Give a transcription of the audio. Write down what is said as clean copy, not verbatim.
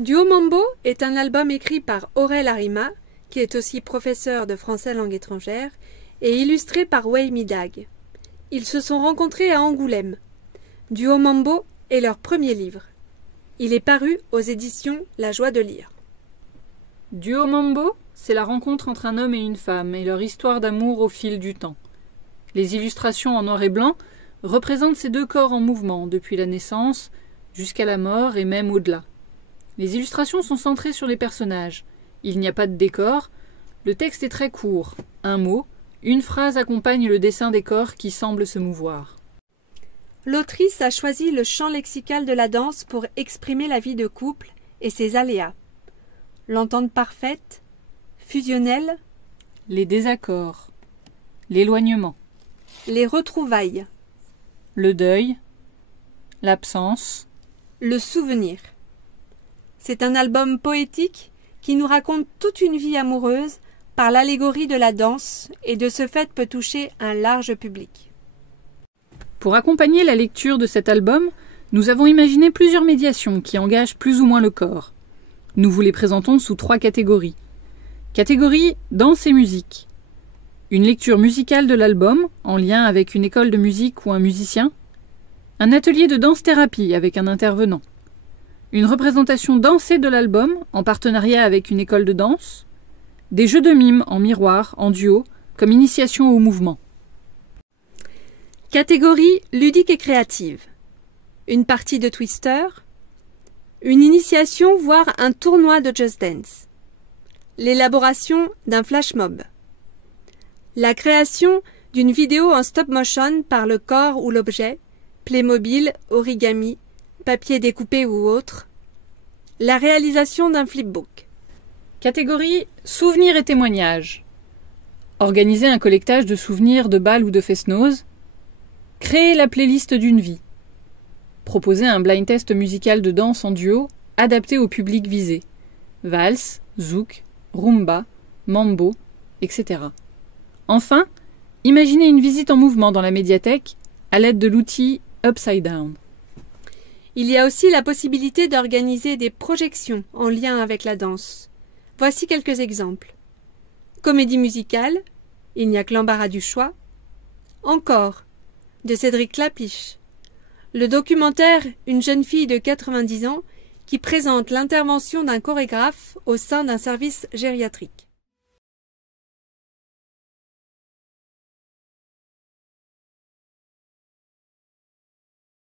Duo Mambo est un album écrit par Aurel Arima, qui est aussi professeur de français langue étrangère, et illustré par Wei Midag. Ils se sont rencontrés à Angoulême. Duo Mambo est leur premier livre. Il est paru aux éditions La Joie de lire. Duo Mambo, c'est la rencontre entre un homme et une femme et leur histoire d'amour au fil du temps. Les illustrations en noir et blanc représentent ces deux corps en mouvement depuis la naissance jusqu'à la mort et même au-delà. Les illustrations sont centrées sur les personnages. Il n'y a pas de décor. Le texte est très court. Un mot, une phrase accompagne le dessin des corps qui semblent se mouvoir. L'autrice a choisi le champ lexical de la danse pour exprimer la vie de couple et ses aléas. L'entente parfaite, fusionnelle, les désaccords, l'éloignement, les retrouvailles, le deuil, l'absence, le souvenir. C'est un album poétique qui nous raconte toute une vie amoureuse par l'allégorie de la danse et de ce fait peut toucher un large public. Pour accompagner la lecture de cet album, nous avons imaginé plusieurs médiations qui engagent plus ou moins le corps. Nous vous les présentons sous 3 catégories. Catégorie danse et musique. Une lecture musicale de l'album, en lien avec une école de musique ou un musicien. Un atelier de danse-thérapie avec un intervenant. Une représentation dansée de l'album, en partenariat avec une école de danse. Des jeux de mime en miroir, en duo, comme initiation au mouvement. Catégorie ludique et créative. Une partie de Twister. Une initiation, voire un tournoi de Just Dance. L'élaboration d'un flash mob. La création d'une vidéo en stop motion par le corps ou l'objet, Playmobil, origami, papier découpé ou autre. La réalisation d'un flipbook. Catégorie souvenirs et témoignages. Organiser un collectage de souvenirs de bal ou de fest-noz. Créer la playlist d'une vie. Proposer un blind test musical de danse en duo adapté au public visé. Valse, zouk, rumba, mambo, etc. Enfin, imaginez une visite en mouvement dans la médiathèque à l'aide de l'outil Upside Down. Il y a aussi la possibilité d'organiser des projections en lien avec la danse. Voici quelques exemples. Comédie musicale, il n'y a que l'embarras du choix. Encore, de Cédric Clapiche. Le documentaire Une jeune fille de 90 ans qui présente l'intervention d'un chorégraphe au sein d'un service gériatrique.